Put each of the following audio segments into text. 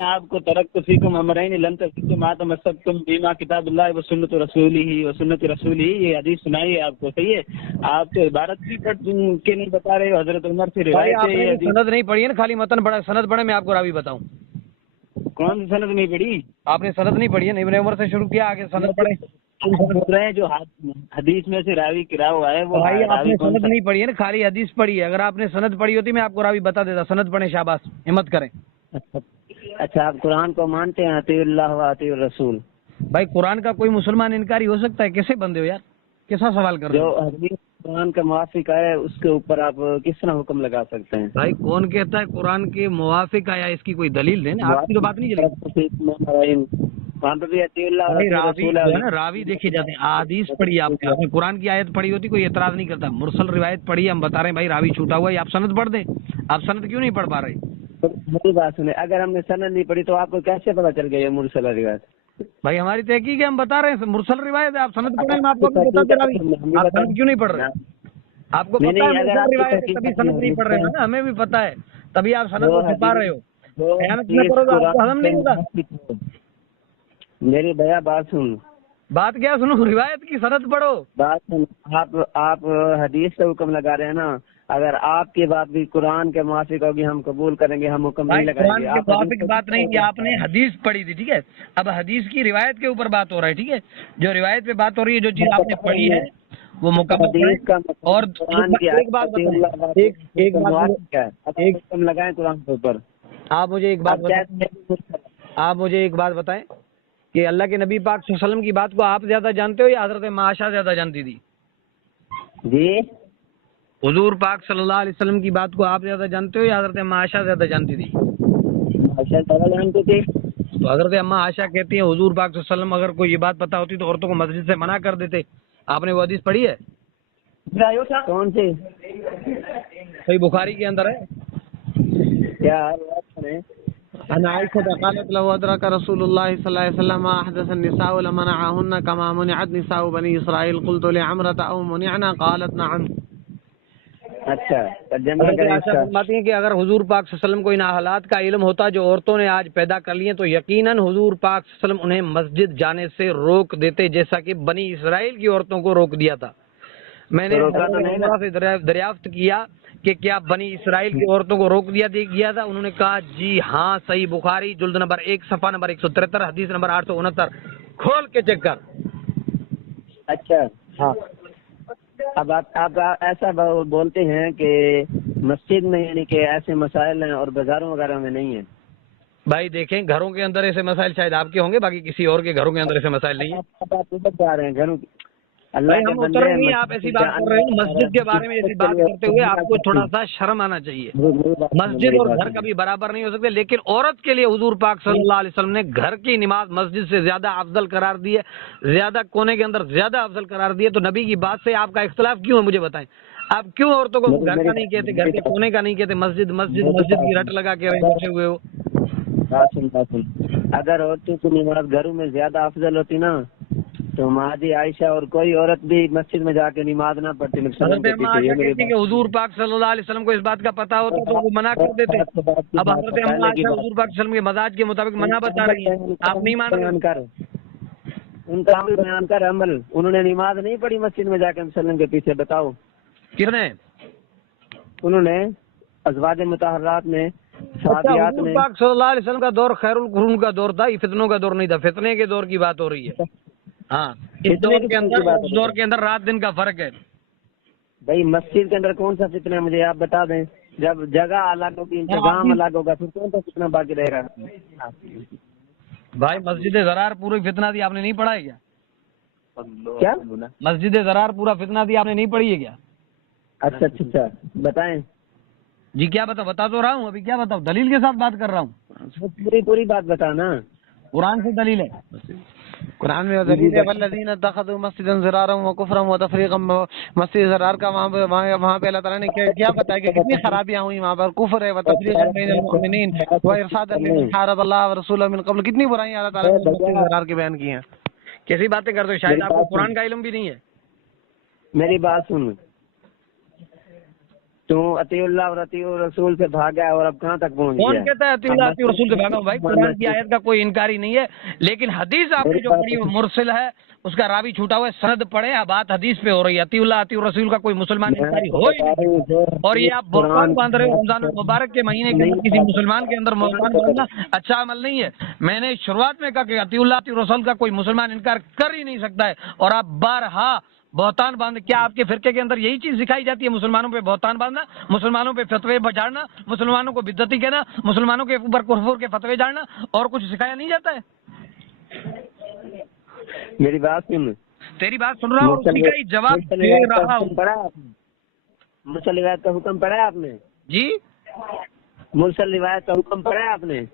آپ کو ترکت فیکم امرین لن تضلوا ما تمسکتم بہما کتاب اللہ و سنت رسولہ، یہ حدیث سنائی ہے آپ کو، صحیح ہے؟ آپ تو عبارت بھی پڑھ کے نہیں بتا رہے ہو، حضرت عمر سے بھائی روایت آپ ہے نے یہ یہ حدیث۔ سند نہیں پڑھی ہے نا، خالی متن پڑھا، سند پڑھے میں آپ کو راوی بتاؤں۔ کون سی سند نہیں پڑھی؟ آپ نے سند نہیں پڑھی ہے، ابن عمر سے شروع کیا، آگے سند پڑھے۔ بول رہے ہیں جو حدیث میں سے راوی کرا ہوا ہے وہ بھائی آپ راوی نے کون سند سا؟ نہیں پڑھی ہے نا، خالی حدیث پڑھی ہے، اگر آپ نے سند پڑھی ہوتی میں آپ کو راوی بتا دیتا۔ سند پڑھیں، شاباش، ہمت کریں۔ اچھا، آپ قرآن کو مانتے ہیں اطیع اللہ و اطیع الرسول؟ بھائی قرآن کا کوئی مسلمان انکاری ہو سکتا ہے؟ کیسے بندے ہو یار، کیسا سوال کر رہے جو ہو؟ حدیث قرآن کا موافق ہے اس کے اوپر آپ کس طرح حکم لگا سکتے ہیں؟ بھائی کون کہتا ہے قرآن کے موافق آیا، اس کی کوئی دلیل دیں نا، آپ کی تو بات نہیں چلے گی۔ وہاں پہ بھی اطیع اللہ اور بھائی اطیع راوی الرسول جو ہے نا، راوی دیکھے جاتے ہیں، احادیث پڑھی آپ نے، آپ نے قرآن کی آیت پڑھی ہوتی کوئی اعتراض نہیں کرتا، مرسل روایت پڑھی ہے، ہم بتا رہے ہیں بھائی راوی چھوٹا ہوا ہے، آپ سند پڑھ دیں۔ آپ سند کیوں نہیں پڑھ پا رہے؟ میری بات سنیں، اگر ہم نے سند نہیں پڑھی تو آپ کو کیسے پتا چل گیا یہ مرسل روایت؟ بھائی ہماری تحقیق ہے، ہم بتا رہے ہیں مرسل روایت ہے، آپ سند پڑھیں، ہم آپ کو بھی بتا دیں راوی۔ آپ سند کیوں نہیں پڑھ رہے؟ آپ کو نہیں پتا ہے نہیں، اگر مرسل آپ کی روایت ہے تبھی تحقیق سند نہیں پڑھ رہے ہیں نا، ہمیں بھی پتا ہے، تبھی آپ سند وہ کو چھپا رہے ہو۔ وہ خیانت نہ حدیث کرو تو آپ کو قرآن ہضم کے نہیں ہوگا۔ موافق ہو۔ میری بھیا بات سن، بات کیا سنو، روایت کی سند پڑھو۔ بات سن، آپ حدیث سے حکم لگا رہے ہیں نا، اگر آپ کی بات بھی قرآن کے موافق ہوگی ہم قبول کریں گے، ہم حکم نہیں بھائی لگائیں قرآن گے۔ کے آپ حدیث موافق سے بات نہیں کی، آپ نے حدیث پڑھی تھی، ٹھیک ہے؟ اب حدیث کی روایت کے اوپر بات ہو رہا ہے، ٹھیک ہے؟ جو روایت پہ بات ہو رہی ہے، جو چیز آپ نے پڑھی ہے وہ مکمل حدیث کا پڑھیں۔ مطلب اور قرآن کی ایک بات اطیع بتائیں، اللہ و اطیع ایک الرسول بات موافق ہے، اب ایک حکم لگائیں قرآن کے اوپر۔ آپ مجھے ایک بات اب بتائیں، کیا آپ مجھے ایک بات بتائیں کہ اللہ کے نبی پاک صلی اللہ علیہ وسلم کی بات کو آپ زیادہ جانتے ہو یا حضرت عائشہ زیادہ جانتی تھی؟ جی، حضور پاک صلی اللہ علیہ وسلم کی بات کو آپ زیادہ جانتے ہو یا حضرت عائشہ زیادہ جانتی تھی؟ ماشاء اللہ جانتے تھے۔ تو حضرت اما عائشہ کہتی ہیں حضور پاک صلی اللہ علیہ وسلم اگر کوئی یہ بات پتہ ہوتی تو عورتوں کو مسجد سے منع کر دیتے۔ آپ نے وہ حدیث پڑھی ہے؟ کون سی؟ صحیح بخاری کے اندر ہے۔ کیا بات سنیں؟ عن عائشة قالت لو أدرك رسول الله صلى الله عليه وسلم ما أحدث النساء لمنعهن كما منعت نساء بني إسرائيل قلت لعمرة أو منعنا قالت نعم۔ اچھا، ترجمہ حضرت کریں اس عائشہ کا۔ فرماتی ہیں کہ اگر حضور پاک صلی اللہ علیہ وسلم کو ان حالات کا علم ہوتا جو عورتوں نے آج پیدا کر لی ہیں تو یقیناً حضور پاک صلی اللہ علیہ وسلم انہیں مسجد جانے سے روک دیتے، جیسا کہ بنی اسرائیل کی عورتوں کو روک دیا تھا۔ میں نے روکا تو نہیں نا؟ سے دریافت کیا کہ کیا بنی اسرائیل کی عورتوں کو روک دیا تھا؟ انہوں نے کہا جی ہاں، صحیح بخاری جلد نمبر 1 صفحہ نمبر 173 حدیث نمبر 869، کھول کے چیک کر۔ اچھا، ہاں اب آپ ایسا بولتے ہیں کہ مسجد میں یعنی کہ ایسے مسائل ہیں اور بازاروں وغیرہ میں نہیں ہیں۔ بھائی دیکھیں، گھروں کے اندر ایسے مسائل شاید آپ کے ہوں گے، باقی کسی اور کے گھروں کے اندر ایسے مسائل نہیں ہیں۔ آپ ادھر جا رہے ہیں گھروں کی، اللہ بھائی کے ہم اتر بندے رہے نہیں، آپ ایسی بات کر رہے ہیں مسجد کے بارے میں، ایسی بات کرتے ہوئے آپ کو تھوڑا سا شرم آنا چاہیے۔ مسجد اور گھر کبھی برابر نہیں ہو سکتے، لیکن عورت کے لیے حضور پاک صلی اللہ علیہ وسلم نے گھر کی نماز مسجد سے زیادہ افضل قرار دی ہے، زیادہ کونے کے اندر زیادہ افضل قرار دی ہے۔ تو نبی کی بات سے آپ کا اختلاف کیوں ہے مجھے بتائیں؟ آپ کیوں عورتوں کو گھر کا نہیں کہتے، گھر کے کونے کا نہیں کہتے، مسجد مسجد مسجد کی رٹ لگا کے بیٹھے ہوئے ہو؟ اگر عورتوں کی نماز گھروں میں زیادہ افضل ہوتی نا تو مہدی عائشہ اور کوئی عورت بھی مسجد میں جا کے نماز نہ پڑھتی نبی صلی اللہ حضرت علیہ وسلم کے اما پیچھے۔ یہ عائشہ میری کہتی ہیں کہ حضور پاک صلی اللہ علیہ وسلم کو اس بات کا پتہ ہوتا تو وہ منع کر دیتے۔ اب حضرت اما عائشہ حضور پاک صلی اللہ علیہ وسلم کے مزاج کے مطابق منع بتا رہی ہیں، آپ نہیں مان رہے؟ ان کا عمل بیان کر، عمل انہوں نے نماز نہیں پڑھی مسجد میں جا کے نبی صلی اللہ علیہ وسلم کے پیچھے، بتاؤ۔ کس نے؟ انہوں نے ازواج مطہرات نے، اچھا، صحابیات حضور نے۔ پاک صلی اللہ علیہ وسلم کا دور خیر القرون کا دور تھا، یہ فتنوں کا دور نہیں تھا، فتنے کے دور کی بات ہو رہی ہے۔ ہاں، اس دور کے اندر اور اس دور کے اندر رات دن کا فرق ہے۔ بھائی مسجد کے اندر کون سا فتنہ ہے مجھے آپ بتا دیں، جب جگہ الگ ہوگی انتظام الگ ہوگا پھر کون سا فتنہ باقی رہے گا؟ بھائی مسجد زرار پوری فتنہ تھی، آپ نے نہیں پڑھا ہے کیا؟ کیا؟ مسجد زرار پورا فتنہ تھی، آپ نے نہیں پڑھی ہے کیا؟ اچھا اچھا اچھا، بتائیں۔ جی کیا بتا تو رہا ہوں، ابھی کیا بتاؤں، دلیل کے ساتھ بات کر رہا ہوں، پوری بات بتانا۔ قرآن سے دلیل ہے، قرآن میں دلیل ہے والذین اتخذوا مسجدا ضرارا وکفرا وتفریقا۔ مسجد ضرار کا وہاں پہ اللہ تعالیٰ نے کیا بتایا کہ کتنی خرابیاں ہوئی وہاں پر، کفر ہے وتفریقا بین المؤمنین وارصادا لمن حارب اللہ ورسولہ من قبل، کتنی برائیاں اللہ تعالیٰ نے مسجد ضرار کے بیان کی ہیں۔ کیسی باتیں کرتے ہو، شاید آپ کو قرآن کا علم بھی نہیں ہے۔ میری بات سن، تو اطیع اللہ اور اطیع رسول سے بھاگا ہے اور اب کہاں تک پہنچ کون گیا؟ کہتا ہے اطیع اللہ اطیع رسول سے بھاگا ہوں بھائی؟ قرآن کی آیت کا کوئی انکاری نہیں ہے، لیکن حدیث آپ نے جو پڑھی وہ مرسل ہے، اس کا راوی چھوٹا ہوا ہے، سند پڑھے، اب بات حدیث پہ ہو رہی ہے۔ اطیع اللہ اطیع رسول کا کوئی مسلمان انکاری ہو ہی نہیں، اور یہ آپ بہتان باندھ رہے ہو رمضان المبارک کے مہینے کے اندر کسی مسلمان کے اندر بہتان باندھنا اچھا عمل نہیں ہے۔ میں نے شروعات میں کہا کہ اطیع اللہ اطیع رسول کا کوئی مسلمان انکار کر ہی نہیں سکتا ہے، اور آپ بارہا بہتان باندھ، کیا آپ کے فرقے کے اندر یہی چیز سکھائی جاتی ہے؟ مسلمانوں پہ بہتان باندھنا، مسلمانوں پہ فتوے بجھاڑنا، مسلمانوں کو بدعتی کہنا، مسلمانوں کے اوپر کفر کے فتوے جاڑنا، اور کچھ سکھایا نہیں جاتا ہے؟ میری بات سن، تیری بات سن رہا ہوں، اسی کا ہی جواب دے رہا ہوں۔ مرسل روایت کا حکم پڑھا ہے آپ نے؟ جی مرسل روایت کا حکم پڑھا ہے آپ نے؟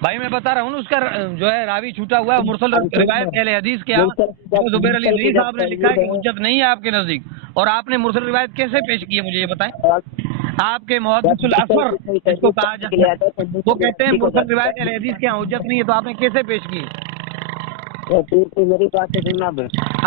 بھائی میں بتا رہا ہوں نا، اس کا جو ہے راوی چھوٹا ہوا ہے، مرسل روایت اہل حدیث کے یہاں زبیر علی زئی صاحب نے لکھا ہے کہ حجت نہیں ہے آپ کے نزدیک، اور آپ نے مرسل روایت کیسے پیش کی ہے مجھے یہ بتائیں؟ آپ کے محدث الاثر اس کو کہا جاتا ہے، وہ کہتے ہیں مرسل روایت اہل حدیث کے یہاں حجت نہیں ہے، تو آپ نے کیسے پیش کی؟ میری بات سے سننا،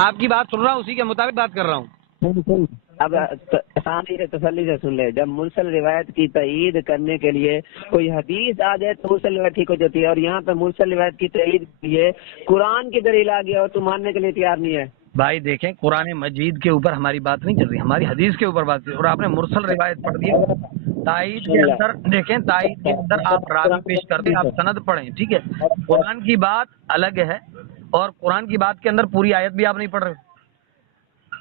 آپ کی بات سن رہا ہوں، اسی کے مطابق بات کر رہا ہوں۔ اب آسانی سے تسلی سے سن لے، جب مرسل روایت کی تائید کرنے کے لیے کوئی حدیث آ جائے تو مرسل روایت ٹھیک ہو جاتی ہے، اور یہاں پہ مرسل روایت کی تائید کے لیے قرآن کی دلیل آ گیا اور تو ماننے کے لیے تیار نہیں ہے۔ بھائی دیکھیں، قرآن مجید کے اوپر ہماری بات نہیں چل رہی، ہماری حدیث کے اوپر بات چل رہی، اور آپ نے مرسل روایت پڑھ دی۔ تائید کے اندر دیکھیں، تائید کے اندر آپ راوی پیش کر دیں، آپ سند پڑھیں، ٹھیک ہے؟ قرآن کی بات الگ ہے، اور قرآن کی بات کے اندر پوری آیت بھی آپ نہیں پڑھ رہے،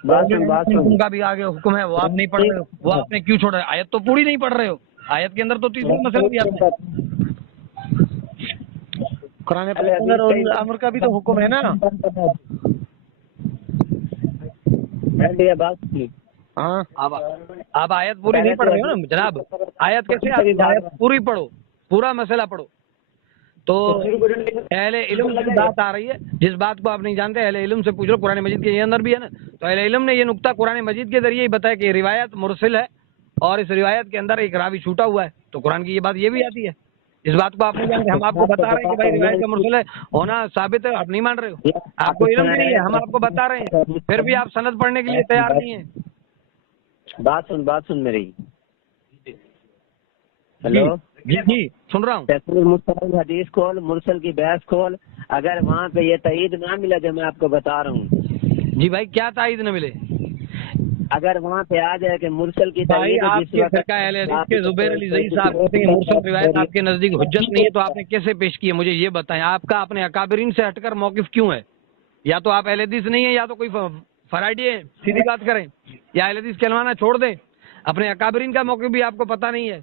حکم کا بھی آگے حکم ہے وہ آپ نہیں پڑھ رہے ہو، وہ آپ نے کیوں چھوڑا ہے؟ آیت تو پوری نہیں پڑھ رہے ہو، آیت کے اندر تو تیسرا مسئلہ بھی آپ نے، قرآن امر کا بھی تو حکم ہے نا۔ ہاں آپ آیت پوری نہیں پڑھ رہے ہو نا جناب، آیت کیسے آتی ہے؟ آیت پوری پڑھو، پورا مسئلہ پڑھو۔ تو اہل علم کی بات آ رہی ہے، جس بات کو آپ نہیں جانتے اہل علم سے پوچھ لو، قرآن مجید کے اندر بھی ہے نا، تو اہل علم نے یہ نقطہ قرآن مجید کے ذریعے ہی بتایا کہ روایت مرسل ہے، اور اس روایت کے اندر ایک راوی چھوٹا ہوا ہے، تو قرآن کی یہ بات یہ بھی آتی ہے۔ اس بات کو آپ نہیں جانتے، ہم آپ کو بتا رہے ہیں کہ بھائی روایت کا مرسل ہے ہونا ثابت ہے، آپ نہیں مان رہے ہو، آپ کو علم نہیں ہے، ہم آپ کو بتا رہے ہیں، پھر بھی آپ سند پڑھنے کے لیے تیار نہیں ہیں۔ بات سن میری، ہیلو جی سن رہا ہوں۔ مرسل حدیث کھول، مرسل کی بحث کھول، اگر وہاں پہ یہ تائید نہ ملا جو میں آپ کو بتا رہا ہوں، جی بھائی کیا تائید نہ ملے؟ اگر وہاں پہ آ جائے کہ مرسل کی بھائی تائید، آپ کے فرقہ اہل حدیث کے زبیر علی زئی صاحب کہتے ہیں کہ مرسل روایت آپ کے نزدیک حجت نہیں ہے، تو آپ نے کیسے پیش کی ہے مجھے یہ بتائیں؟ آپ کا اپنے اکابرین سے ہٹ کر موقف کیوں ہے؟ یا تو آپ اہل حدیث نہیں ہیں، یا تو کوئی فرائیڈی ہے، سیدھی بات کریں، یا اہل حدیث کہلوانا چھوڑ دیں، اپنے اکابرین کا موقف بھی آپ کو پتہ نہیں ہے۔